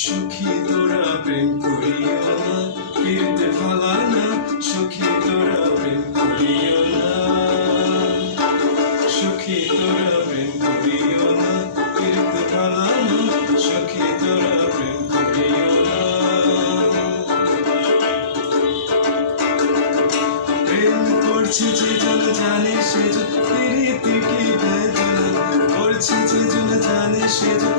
সখী তোরা প্রেম করিও না, পীড়িতে ফালা না। সখী তোরা প্রেম করিও না, সখী তোরা প্রেম করিও না, পীড়িতে ফালা না। সখী তোরা প্রেম করিও না। প্রেম করছে যে জন জানে সে জন পীড়িতে কি বেদনা, করছে যে জন জানে সে জন